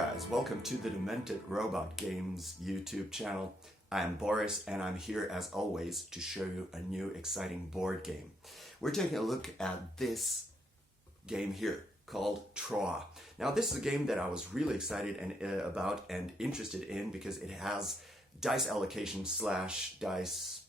guys, welcome to the Demented Robot Games YouTube channel. I'm Boris and I'm here as always to show you a new exciting board game. We're taking a look at this game here called Troyes. Now this is a game that I was really excited about and interested in because it has dice allocation slash dice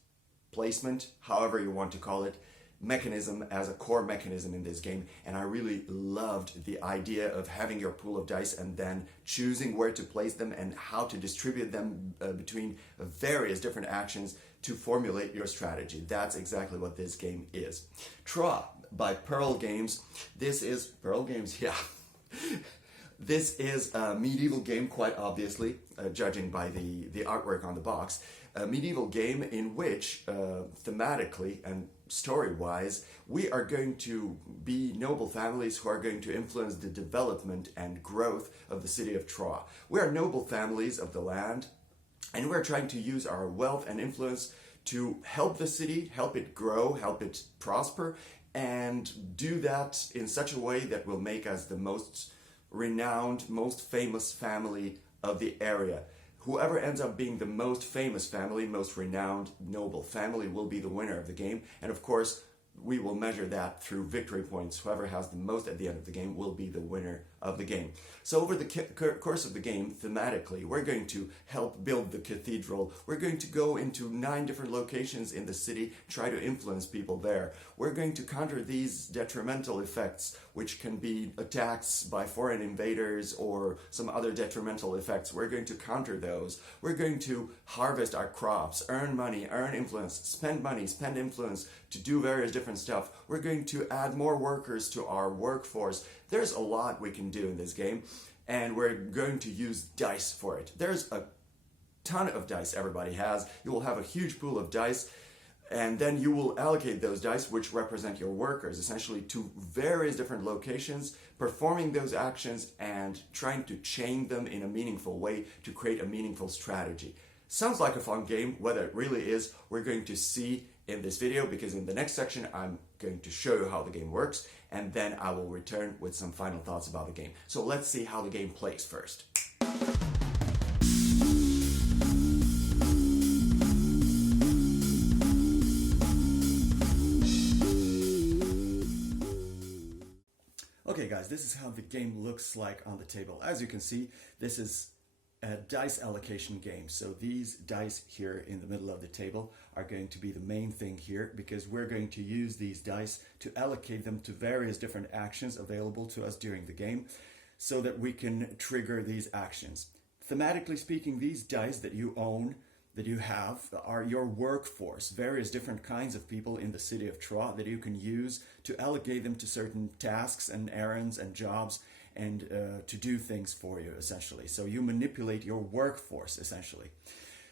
placement, however you want to call it, mechanism as a core mechanism in this game, and I really loved the idea of having your pool of dice and then choosing where to place them and how to distribute them between various different actions to formulate your strategy. That's exactly what this game is. Troyes by Pearl Games. This is Pearl Games, yeah. This is a medieval game, quite obviously, judging by the artwork on the box. A medieval game in which, thematically and story-wise, we are going to be noble families who are going to influence the development and growth of the city of Troyes. We are noble families of the land, and we're trying to use our wealth and influence to help the city, help it grow, help it prosper, and do that in such a way that will make us the most renowned, most famous family of the area. Whoever ends up being the most famous family, most renowned, noble family will be the winner of the game. And of course, we will measure that through victory points. Whoever has the most at the end of the game will be the winner of the game. So over the course of the game, thematically, we're going to help build the cathedral. We're going to go into 9 different locations in the city, try to influence people there. We're going to counter these detrimental effects, which can be attacks by foreign invaders or some other detrimental effects. We're going to counter those. We're going to harvest our crops, earn money, earn influence, spend money, spend influence to do various different stuff. We're going to add more workers to our workforce. There's a lot we can do in this game, and we're going to use dice for it. There's a ton of dice everybody has. You will have a huge pool of dice, and then you will allocate those dice, which represent your workers, essentially to various different locations, performing those actions and trying to chain them in a meaningful way to create a meaningful strategy. Sounds like a fun game. Whether it really is, we're going to see in this video, because in the next section I'm going to show you how the game works, and then I will return with some final thoughts about the game. So let's see how the game plays first. Okay guys, this is how the game looks like on the table. As you can see, this is a dice allocation game. So these dice here in the middle of the table are going to be the main thing here, because we're going to use these dice to allocate them to various different actions available to us during the game so that we can trigger these actions. Thematically speaking, these dice that you own, that you have, are your workforce, various different kinds of people in the city of Troyes that you can use to allocate them to certain tasks and errands and jobs and to do things for you, essentially. So you manipulate your workforce, essentially.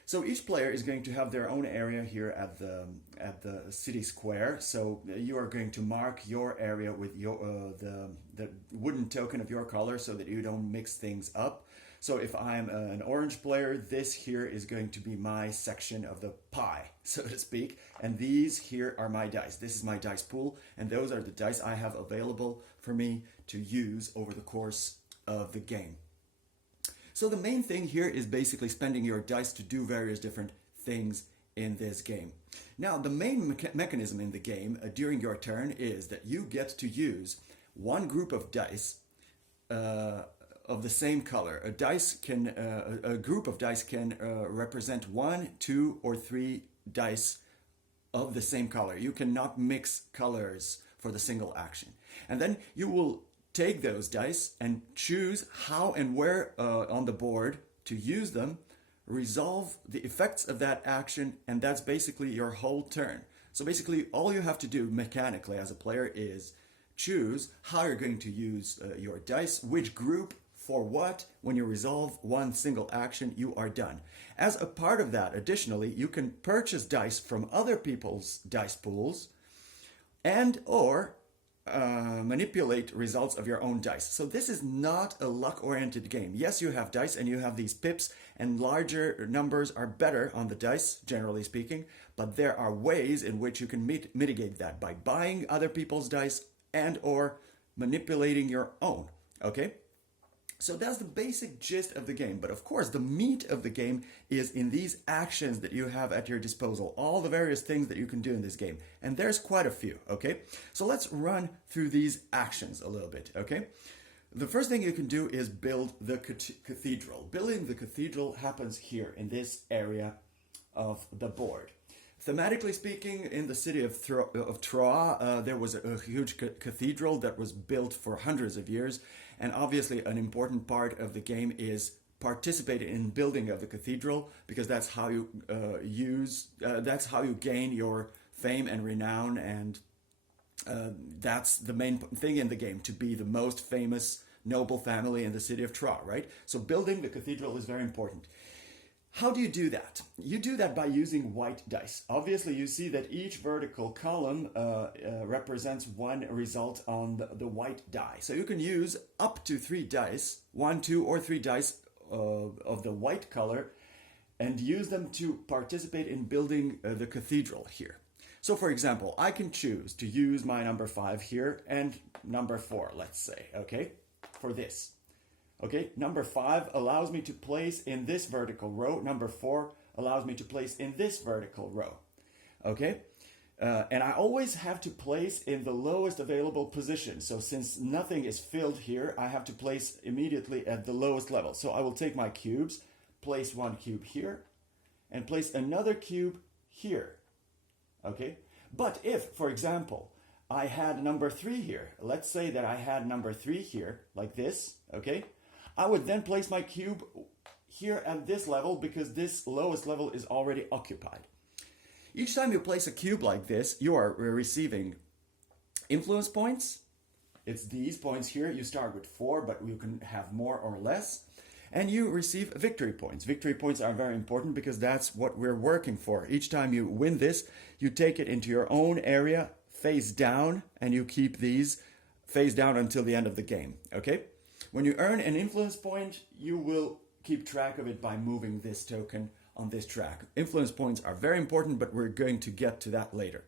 So each player is going to have their own area here at the city square. So you are going to mark your area with your the wooden token of your color so that you don't mix things up. So if I'm an orange player, this here is going to be my section of the pie, so to speak. And these here are my dice. This is my dice pool, and those are the dice I have available for me to use over the course of the game. So the main thing here is basically spending your dice to do various different things in this game. Now, the main mechanism in the game during your turn is that you get to use one group of dice of the same color. A group of dice can represent 1, 2, or 3 dice of the same color. You cannot mix colors for the single action. And then you will take those dice and choose how and where on the board to use them, resolve the effects of that action, and that's basically your whole turn. So basically all you have to do mechanically as a player is choose how you're going to use your dice, which group, for what. When you resolve one single action, you are done. As a part of that, additionally, you can purchase dice from other people's dice pools and or manipulate results of your own dice. So this is not a luck-oriented game. Yes, you have dice and you have these pips, and larger numbers are better on the dice, generally speaking, but there are ways in which you can mitigate that by buying other people's dice and or manipulating your own, okay? So that's the basic gist of the game. But of course, the meat of the game is in these actions that you have at your disposal, all the various things that you can do in this game. And there's quite a few, okay? So let's run through these actions a little bit, okay? The first thing you can do is build the cathedral. Building the cathedral happens here in this area of the board. Thematically speaking, in the city of Troyes, there was a huge cathedral that was built for hundreds of years. And obviously an important part of the game is participating in building of the cathedral, because that's how you that's how you gain your fame and renown, and that's the main thing in the game, to be the most famous noble family in the city of Troyes, right? So building the cathedral is very important. How do you do that? You do that by using white dice. Obviously, you see that each vertical column represents one result on the white die. So you can use up to 3 dice, 1, 2, or 3 dice of the white color, and use them to participate in building the cathedral here. So for example, I can choose to use my number 5 here and number 4, let's say, okay, for this. Okay, number 5 allows me to place in this vertical row. Number 4 allows me to place in this vertical row. Okay, and I always have to place in the lowest available position. So since nothing is filled here, I have to place immediately at the lowest level. So I will take my cubes, place 1 cube here, and place another cube here. Okay, but if, for example, I had number 3 here, let's say that I had number 3 here, like this, okay, I would then place my cube here at this level, because this lowest level is already occupied. Each time you place a cube like this, you are receiving influence points. It's these points here. You start with 4, but you can have more or less. And you receive victory points. Victory points are very important because that's what we're working for. Each time you win this, you take it into your own area, face down, and you keep these face down until the end of the game, okay? When you earn an influence point, you will keep track of it by moving this token on this track. Influence points are very important, but we're going to get to that later.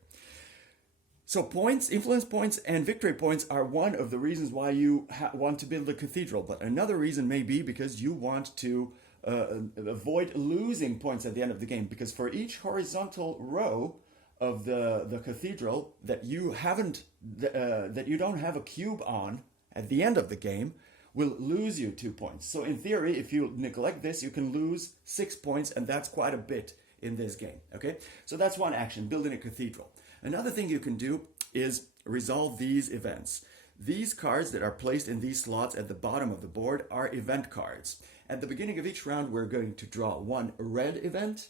So points, influence points, and victory points are one of the reasons why you want to build a cathedral. But another reason may be because you want to avoid losing points at the end of the game. Because for each horizontal row of the cathedral that you haven't, that you don't have a cube on at the end of the game, will lose you 2 points. So in theory, if you neglect this, you can lose 6 points, and that's quite a bit in this game, okay? So that's one action, building a cathedral. Another thing you can do is resolve these events. These cards that are placed in these slots at the bottom of the board are event cards. At the beginning of each round, we're going to draw 1 red event.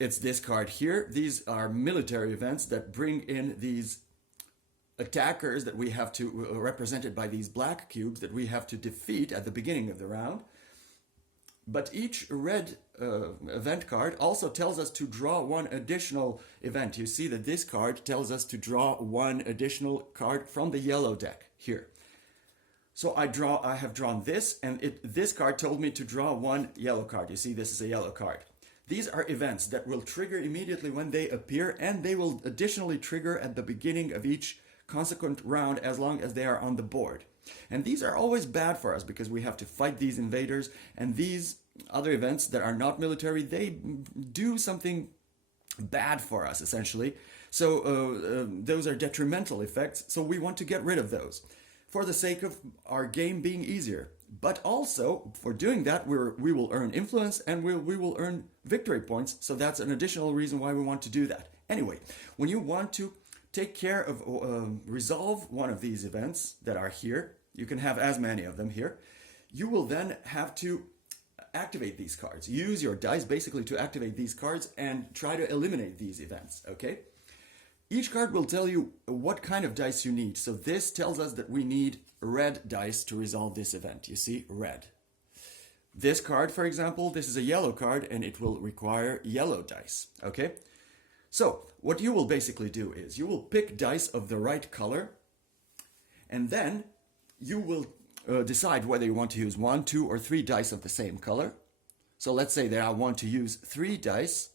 It's this card here. These are military events that bring in these attackers that we have to, represented by these black cubes, that we have to defeat at the beginning of the round. But each red event card also tells us to draw 1 additional event. You see that this card tells us to draw 1 additional card from the yellow deck here. So I have drawn this, and this card told me to draw 1 yellow card. You see, this is a yellow card. These are events that will trigger immediately when they appear, and they will additionally trigger at the beginning of each consequent round as long as they are on the board. And these are always bad for us because we have to fight these invaders, and these other events that are not military, they do something bad for us essentially. So those are detrimental effects, so we want to get rid of those for the sake of our game being easier. But also, for doing that, we will earn influence, and we will earn victory points, so that's an additional reason why we want to do that. Anyway, when you want to take care of, resolve one of these events that are here, you can have as many of them here, you will then have to activate these cards. Use your dice basically to activate these cards and try to eliminate these events, okay? Each card will tell you what kind of dice you need. So this tells us that we need red dice to resolve this event. You see, red. This card, for example, this is a yellow card, and it will require yellow dice, okay? So what you will basically do is you will pick dice of the right color, and then you will decide whether you want to use 1, 2, or 3 dice of the same color. So let's say that I want to use 3 dice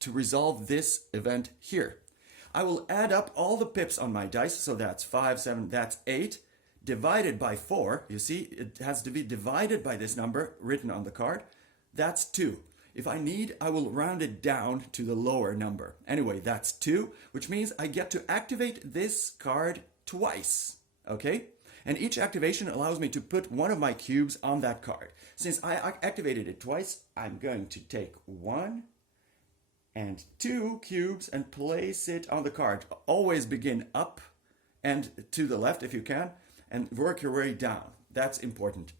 to resolve this event here. I will add up all the pips on my dice, so that's 5, 7, that's 8, divided by 4, you see, it has to be divided by this number written on the card. That's 2. If I need, I will round it down to the lower number. Anyway, that's 2, which means I get to activate this card twice, okay? And each activation allows me to put one of my cubes on that card. Since I activated it twice, I'm going to take 1 and 2 cubes and place it on the card. Always begin up and to the left if you can, and work your way down. That's important.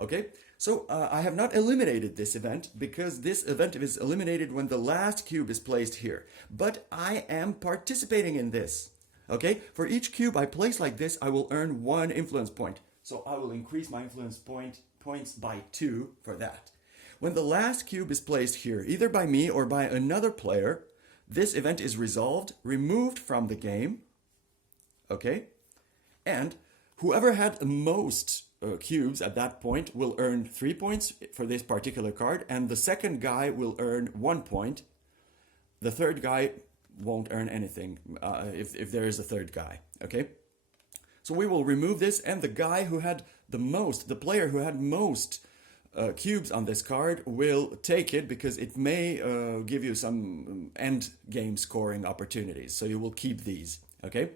Okay, so I have not eliminated this event because this event is eliminated when the last cube is placed here. But I am participating in this. Okay, for each cube I place like this, I will earn 1 influence point. So I will increase my influence points by 2 for that. When the last cube is placed here, either by me or by another player, this event is resolved, removed from the game. Okay, and whoever had the most cubes at that point will earn 3 points for this particular card, and the second guy will earn 1 point. The third guy won't earn anything if there is a third guy. Okay, so we will remove this, and the guy who had the most, the player who had most cubes on this card will take it because it may give you some end game scoring opportunities. So you will keep these. Okay,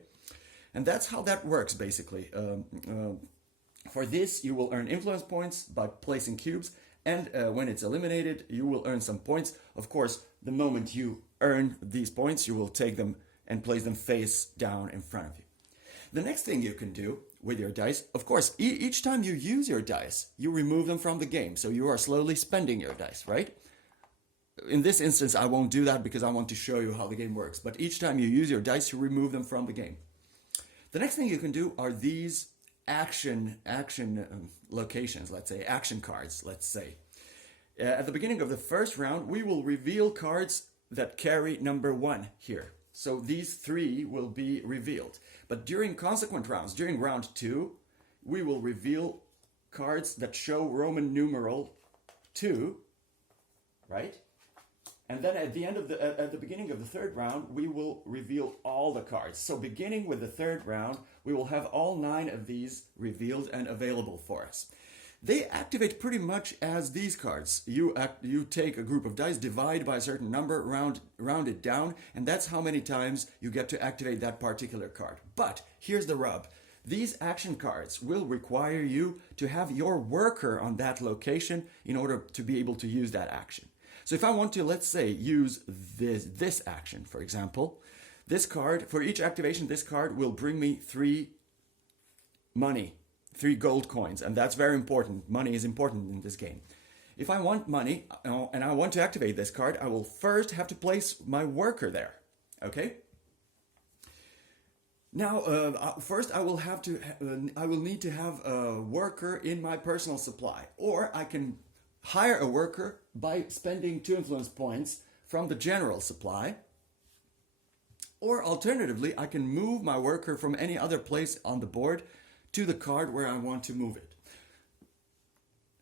and that's how that works basically. For this, you will earn influence points by placing cubes, and when it's eliminated, you will earn some points. Of course, the moment you earn these points, you will take them and place them face down in front of you. The next thing you can do with your dice, of course, each time you use your dice, you remove them from the game. So you are slowly spending your dice, right? In this instance, I won't do that because I want to show you how the game works. But each time you use your dice, you remove them from the game. The next thing you can do are these action locations, let's say, action cards, let's say. At the beginning of the first round, we will reveal cards that carry number 1 here. So these 3 will be revealed. But during consequent rounds, during round 2, we will reveal cards that show Roman numeral 2, right? And then at the beginning of the third round, we will reveal all the cards. So beginning with the third round, we will have all 9 of these revealed and available for us. They activate pretty much as these cards. You take a group of dice, divide by a certain number, round it down, and that's how many times you get to activate that particular card. But here's the rub. These action cards will require you to have your worker on that location in order to be able to use that action. So if I want to, let's say, use this action, for example, this card, for each activation, this card will bring me 3 money, 3 gold coins, and that's very important. Money is important in this game. If I want money and I want to activate this card, I will first have to place my worker there. Okay? Now, first I will need to have a worker in my personal supply, or I can hire a worker by spending 2 influence points from the general supply. Or alternatively, I can move my worker from any other place on the board to the card where I want to move it.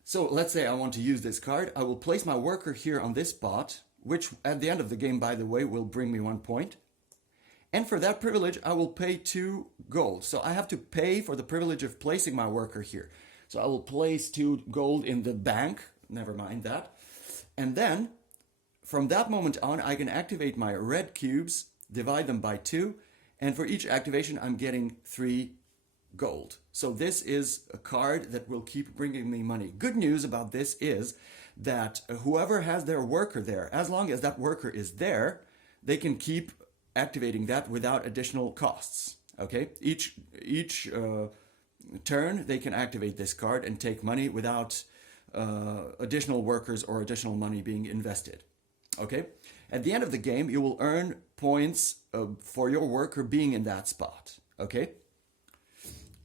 So let's say I want to use this card. I will place my worker here on this spot, which at the end of the game, by the way, will bring me 1 point. And for that privilege, I will pay 2 gold. So I have to pay for the privilege of placing my worker here. So I will place 2 gold in the bank. Never mind that. And then, from that moment on, I can activate my red cubes, divide them by 2, and for each activation, I'm getting 3 gold. So this is a card that will keep bringing me money. Good news about this is that whoever has their worker there, as long as that worker is there, they can keep activating that without additional costs. Okay? Each turn, they can activate this card and take money without additional workers or additional money being invested. Okay? At the end of the game, you will earn points for your worker being in that spot. Okay?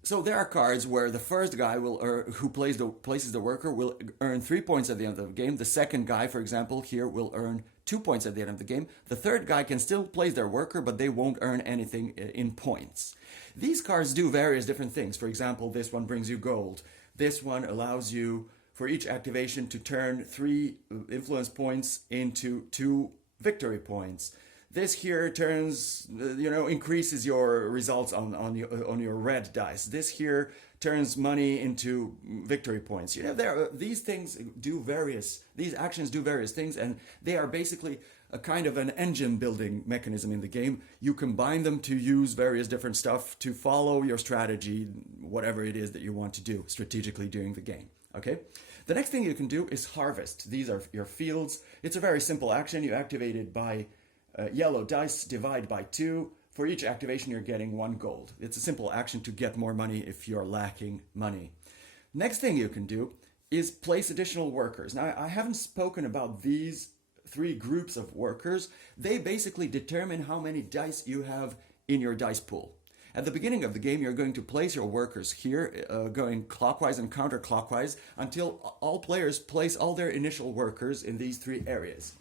So there are cards where the first guy who places the worker will earn 3 points at the end of the game. The second guy, for example, here will earn 2 points at the end of the game. The third guy can still place their worker, but they won't earn anything in points. These cards do various different things. For example, this one brings you gold. This one allows you, for each activation, to turn 3 influence points into 2 victory points. this here turns, increases your results on your red dice. This here turns money into victory points. These actions do various things, and they are basically a kind of an engine building mechanism in the game. You combine them to use various different stuff to follow your strategy, whatever it is that you want to do strategically during the game. Okay? The next thing you can do is harvest. These are your fields. It's a very simple action. You activate it by yellow dice, divide by 2. For each activation, you're getting 1 gold. It's a simple action to get more money if you're lacking money. Next thing you can do is place additional workers. Now, I haven't spoken about these 3 groups of workers. They basically determine how many dice you have in your dice pool. At the beginning of the game, you're going to place your workers here, going clockwise and counterclockwise, until all players place all their initial workers in these 3 areas.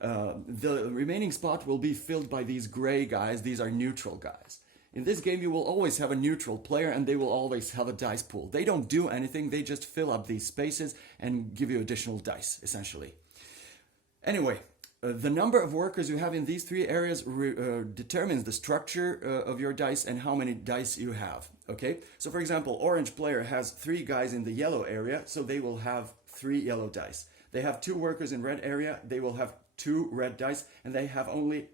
The remaining spot will be filled by these gray guys. These are neutral guys. In this game, you will always have a neutral player, and they will always have a dice pool. They don't do anything. They just fill up these spaces and give you additional dice, essentially. Anyway, the number of workers you have in these 3 areas determines the structure of your dice and how many dice you have. Okay? So, for example, orange player has 3 guys in the yellow area, so they will have 3 yellow dice. They have 2 workers in red area, they will have 2 red dice, and they have only...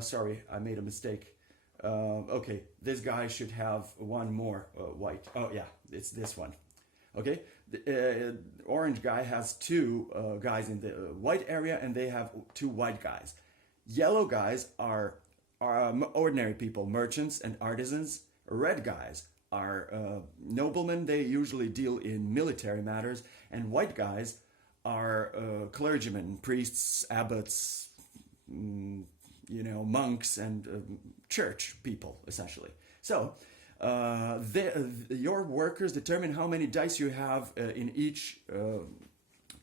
sorry, I made a mistake. Okay, this guy should have 1 more white. Oh, yeah, it's this one. Okay, the orange guy has 2 guys in the white area, and they have 2 white guys. Yellow guys are ordinary people, merchants and artisans. Red guys are noblemen. They usually deal in military matters. And white guys are clergymen, priests, abbots, monks, and church people, essentially. So, your workers determine how many dice you have in each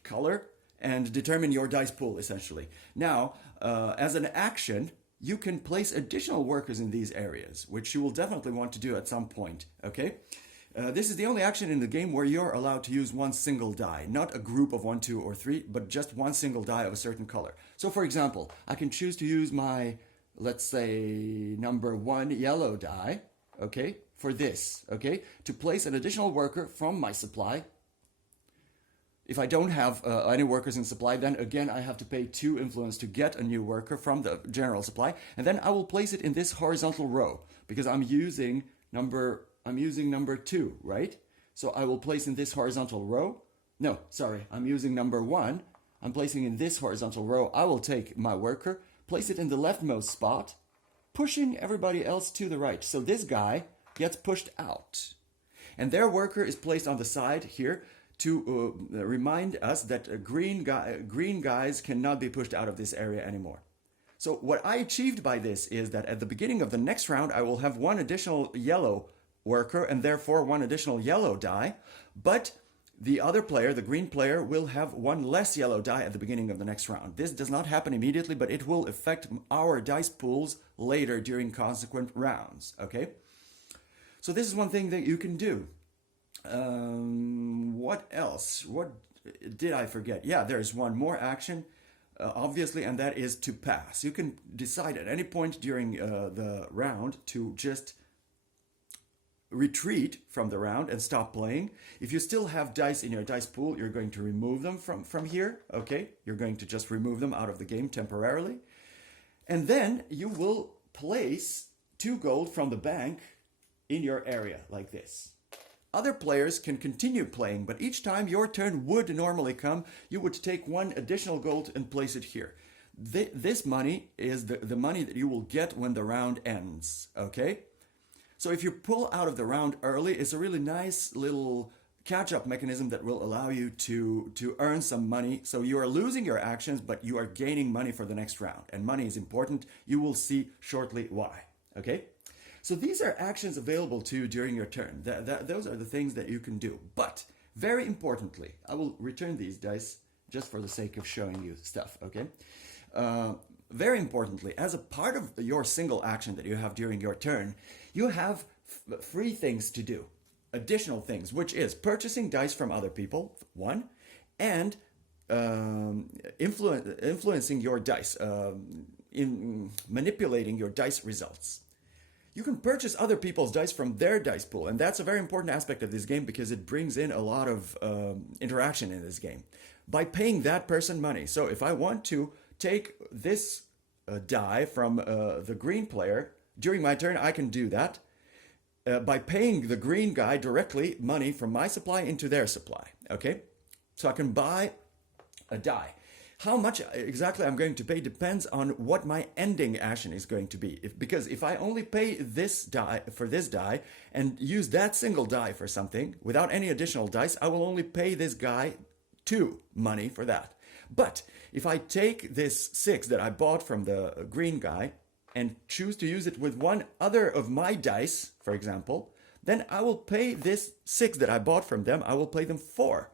color and determine your dice pool, essentially. Now, as an action, you can place additional workers in these areas, which you will definitely want to do at some point, okay? This is the only action in the game where you're allowed to use 1 single die, not a group of 1, 2, or 3, but just 1 single die of a certain color. So, for example, I can choose to use my, let's say, number 1 yellow die, okay, for this, okay, to place an additional worker from my supply. If I don't have any workers in supply, then again I have to pay 2 influence to get a new worker from the general supply, and then I will place it in this horizontal row because I'm using number 2, right? So I will place in this horizontal row. No, sorry, I'm using number 1. I'm placing in this horizontal row. I will take my worker, place it in the leftmost spot, pushing everybody else to the right. So this guy gets pushed out. And their worker is placed on the side here to remind us that green guys cannot be pushed out of this area anymore. So what I achieved by this is that at the beginning of the next round, I will have 1 additional yellow worker and therefore 1 additional yellow die, but the other player, the green player, will have 1 less yellow die at the beginning of the next round. This does not happen immediately, but it will affect our dice pools later during consequent rounds, okay? So this is one thing that you can do. What else? What did I forget? Yeah, there's one more action, obviously, and that is to pass. You can decide at any point during the round to just retreat from the round and stop playing. If you still have dice in your dice pool, you're going to remove them from here, okay? You're going to just remove them out of the game temporarily. And then you will place 2 gold from the bank in your area, like this. Other players can continue playing, but each time your turn would normally come, you would take 1 additional gold and place it here. This money is the money that you will get when the round ends, okay? So if you pull out of the round early, it's a really nice little catch-up mechanism that will allow you to earn some money. So you are losing your actions, but you are gaining money for the next round. And money is important. You will see shortly why, okay? So these are actions available to you during your turn. Those are the things that you can do. But very importantly, I will return these dice just for the sake of showing you stuff, okay? Very importantly, as a part of your single action that you have during your turn, you have free things to do, additional things, which is purchasing dice from other people, 1, and influencing your dice. in manipulating your dice results. You can purchase other people's dice from their dice pool, and that's a very important aspect of this game because it brings in a lot of interaction in this game. By paying that person money. So if I want to take this die from the green player, during my turn I can do that by paying the green guy directly money from my supply into their supply, okay? So I can buy a die. How much exactly I'm going to pay depends on what my ending action is going to be. Because if I only pay this die for this die and use that single die for something without any additional dice, I will only pay this guy 2 money for that. But if I take this 6 that I bought from the green guy and choose to use it with one other of my dice, for example, then I will pay this 6 that I bought from them, I will pay them 4.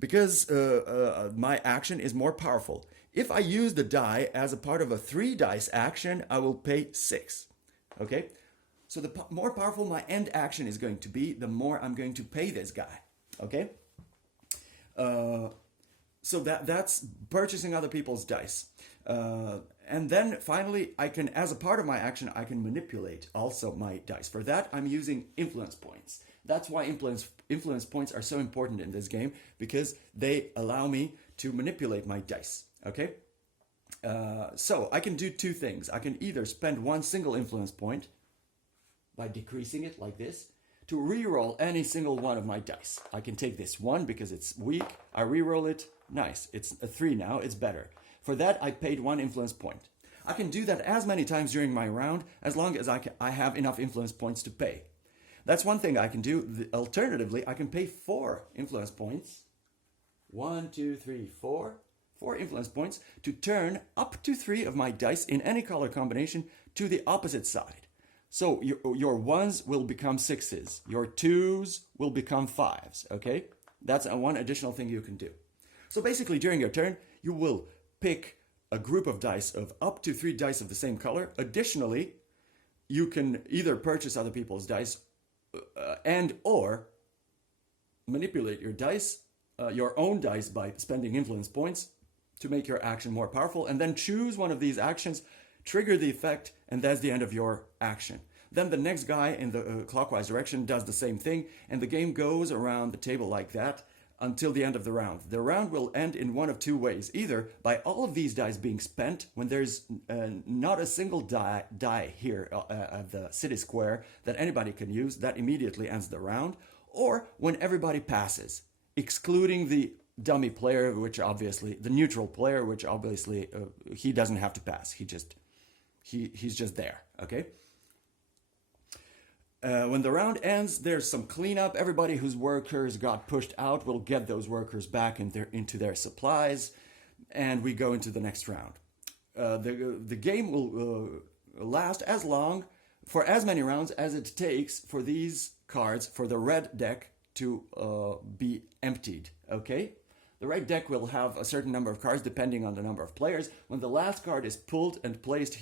Because my action is more powerful. If I use the die as a part of a 3 dice action, I will pay 6. Okay? So the more powerful my end action is going to be, the more I'm going to pay this guy. Okay? So that's purchasing other people's dice. And then finally, I can, as a part of my action, I can manipulate also my dice. For that, I'm using influence points. That's why influence points are so important in this game, because they allow me to manipulate my dice, okay? So I can do 2 things. I can either spend 1 single influence point by decreasing it like this to reroll any single one of my dice. I can take this 1 because it's weak. I reroll it. Nice. It's a 3 now. It's better. For that, I paid 1 influence point. I can do that as many times during my round as long as I have enough influence points to pay. That's one thing I can do. Alternatively, I can pay 4 influence points. 1, 2, 3, 4. 4 influence points to turn up to 3 of my dice in any color combination to the opposite side. So your 1s will become 6s. Your 2s will become 5s, okay? That's one additional thing you can do. So basically, during your turn, you will pick a group of dice of up to 3 dice of the same color. Additionally, you can either purchase other people's dice and or manipulate your dice, your own dice, by spending influence points to make your action more powerful, and then choose one of these actions, trigger the effect, and that's the end of your action. Then the next guy in the clockwise direction does the same thing, and the game goes around the table like that until the end of the round. The round will end in one of 2 ways, either by all of these dice being spent when there's not a single die here at the city square that anybody can use, that immediately ends the round, or when everybody passes, excluding the dummy player, which obviously, the neutral player, which obviously he doesn't have to pass. He's just there, okay? When the round ends, there's some cleanup. Everybody whose workers got pushed out will get those workers back into their supplies, and we go into the next round. The game will last as long, for as many rounds as it takes for these cards, for the red deck to be emptied, okay? The red deck will have a certain number of cards depending on the number of players. When the last card is pulled and placed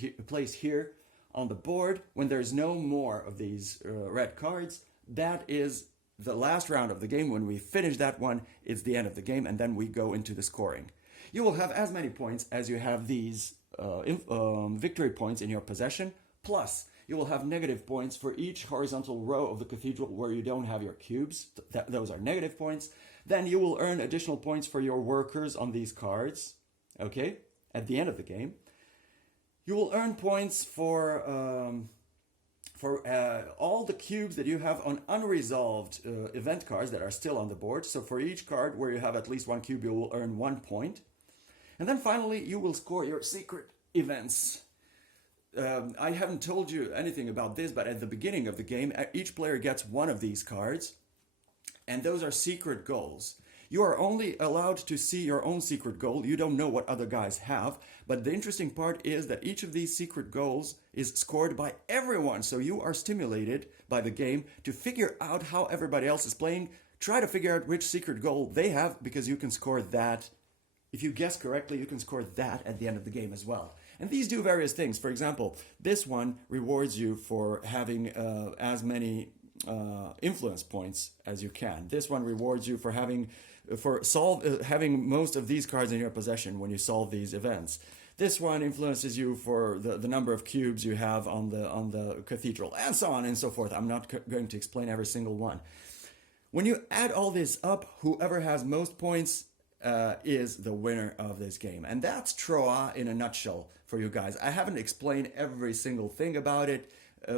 here on the board, when there's no more of these red cards, that is the last round of the game. When we finish that one, it's the end of the game, and then we go into the scoring. You will have as many points as you have these victory points in your possession, plus you will have negative points for each horizontal row of the cathedral where you don't have your cubes. Those are negative points. Then you will earn additional points for your workers on these cards, okay, at the end of the game. You will earn points for all the cubes that you have on unresolved event cards that are still on the board. So for each card where you have at least 1 cube, you will earn 1 point. And then finally, you will score your secret events. I haven't told you anything about this, but at the beginning of the game, each player gets 1 of these cards, and those are secret goals. You are only allowed to see your own secret goal. You don't know what other guys have. But the interesting part is that each of these secret goals is scored by everyone. So you are stimulated by the game to figure out how everybody else is playing. Try to figure out which secret goal they have, because you can score that. If you guess correctly, you can score that at the end of the game as well. And these do various things. For example, this one rewards you for having as many influence points as you can. This one rewards you for having most of these cards in your possession when you solve these events. This one influences you for the number of cubes you have on the cathedral, and so on and so forth. I'm not going to explain every single one. When you add all this up, whoever has most points is the winner of this game. And that's Troa in a nutshell for you guys. I haven't explained every single thing about it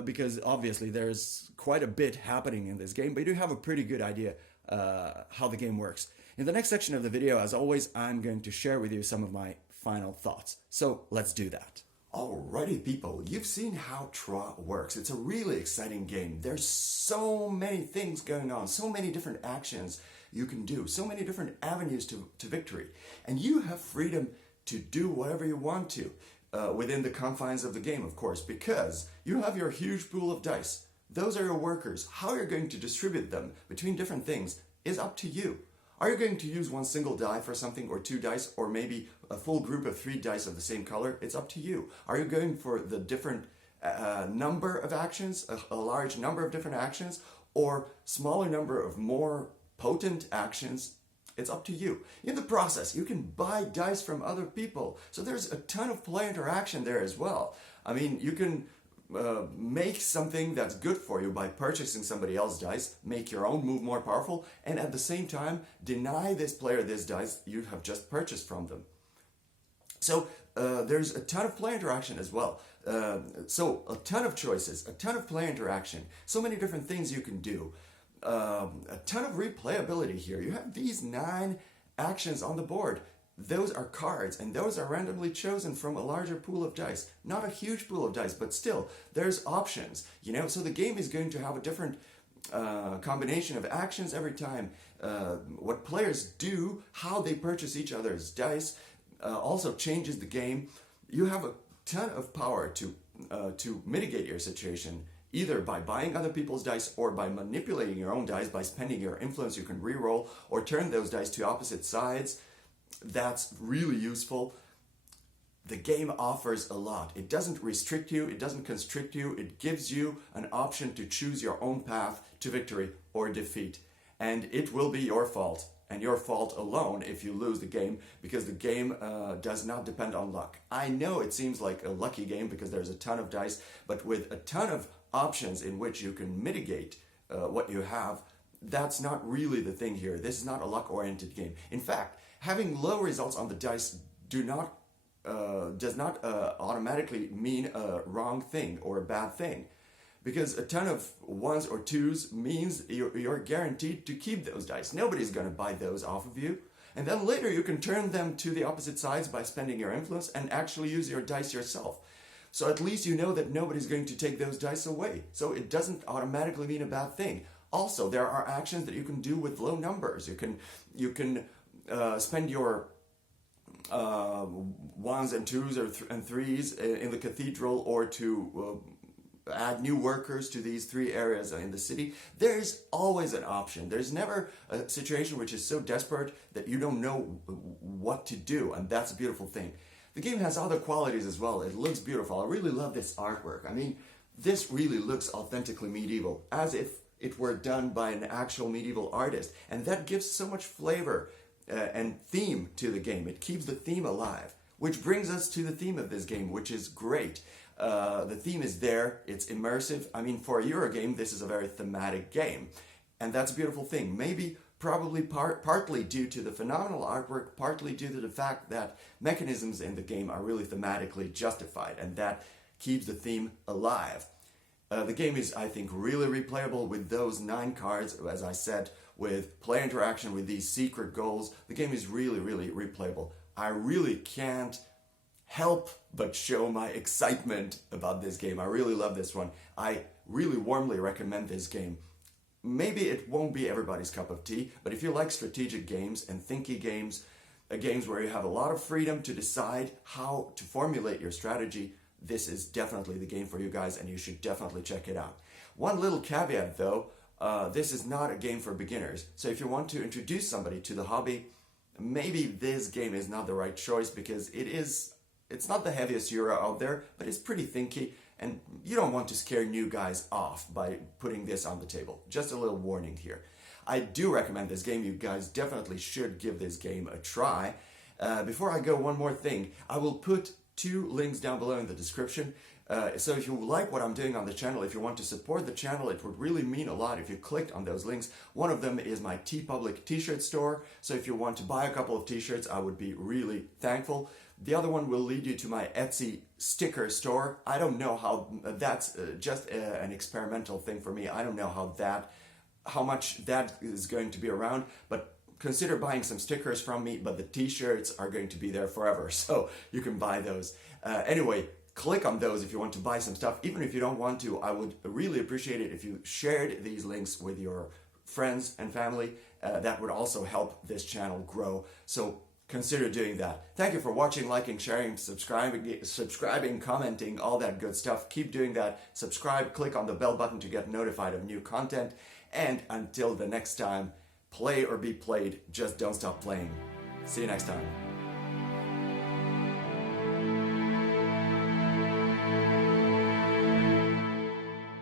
because obviously there's quite a bit happening in this game, but you do have a pretty good idea how the game works. In the next section of the video, as always, I'm going to share with you some of my final thoughts. So let's do that. Alrighty, people, you've seen how Troa works. It's a really exciting game. There's so many things going on, so many different actions you can do, so many different avenues to victory. And you have freedom to do whatever you want to within the confines of the game, of course, because you have your huge pool of dice. Those are your workers. How you're going to distribute them between different things is up to you. Are you going to use one single die for something, or 2 dice, or maybe a full group of 3 dice of the same color? It's up to you. Are you going for the different number of actions, a large number of different actions, or smaller number of more potent actions? It's up to you. In the process, you can buy dice from other people. So there's a ton of play interaction there as well. I mean, you can make something that's good for you by purchasing somebody else's dice, make your own move more powerful, and at the same time deny this player this dice you have just purchased from them. So there's a ton of play interaction as well. So a ton of choices, a ton of play interaction, so many different things you can do. A ton of replayability here. You have these 9 actions on the board. Those are cards, and those are randomly chosen from a larger pool of dice. Not a huge pool of dice, but still, there's options. So the game is going to have a different combination of actions every time. What players do, how they purchase each other's dice, also changes the game. You have a ton of power to mitigate your situation, either by buying other people's dice or by manipulating your own dice. By spending your influence, you can reroll or turn those dice to opposite sides. That's really useful. The game offers a lot. It doesn't restrict you, it doesn't constrict you, it gives you an option to choose your own path to victory or defeat. And it will be your fault, and your fault alone, if you lose the game, because the game does not depend on luck. I know it seems like a lucky game because there's a ton of dice, but with a ton of options in which you can mitigate what you have, that's not really the thing here. This is not a luck-oriented game. In fact, having low results on the dice does not automatically mean a wrong thing or a bad thing, because a ton of 1s or 2s means you're guaranteed to keep those dice. Nobody's going to buy those off of you, and then later you can turn them to the opposite sides by spending your influence and actually use your dice yourself. So at least you know that nobody's going to take those dice away. So it doesn't automatically mean a bad thing. Also, there are actions that you can do with low numbers. You can spend your 1s and 2s and 3s in the cathedral, or to add new workers to these 3 areas in the city. There's always an option. There's never a situation which is so desperate that you don't know what to do, and that's a beautiful thing. The game has other qualities as well. It looks beautiful. I really love this artwork. I mean, this really looks authentically medieval, as if it were done by an actual medieval artist, and that gives so much flavor and theme to the game. It keeps the theme alive, which brings us to the theme of this game, which is great. The theme is there, it's immersive. I mean, for a Euro game, this is a very thematic game, and that's a beautiful thing. Probably partly due to the phenomenal artwork, partly due to the fact that mechanisms in the game are really thematically justified, and that keeps the theme alive. The game is, I think, really replayable with those 9 cards, as I said, with play interaction, with these secret goals. The game is really, really replayable. I really can't help but show my excitement about this game. I really love this one. I really warmly recommend this game. Maybe it won't be everybody's cup of tea, but if you like strategic games and thinky games, games where you have a lot of freedom to decide how to formulate your strategy, this is definitely the game for you guys, and you should definitely check it out. One little caveat though, this is not a game for beginners. So if you want to introduce somebody to the hobby, maybe this game is not the right choice, because it's not the heaviest Euro out there, but it's pretty thinky, and you don't want to scare new guys off by putting this on the table. Just a little warning here. I do recommend this game. You guys definitely should give this game a try. Before I go, one more thing. I will put 2 links down below in the description. So if you like what I'm doing on the channel, if you want to support the channel, it would really mean a lot if you clicked on those links. One of them is my TeePublic t-shirt store. So if you want to buy a couple of t-shirts, I would be really thankful. The other one will lead you to my Etsy sticker store. I don't know how, that's just an experimental thing for me. I don't know how much that is going to be around, but consider buying some stickers from me, but the t-shirts are going to be there forever, so you can buy those. Anyway, click on those if you want to buy some stuff. Even if you don't want to, I would really appreciate it if you shared these links with your friends and family. That would also help this channel grow. So consider doing that. Thank you for watching, liking, sharing, subscribing, commenting, all that good stuff. Keep doing that. Subscribe, click on the bell button to get notified of new content. And until the next time, play or be played, just don't stop playing. See you next time.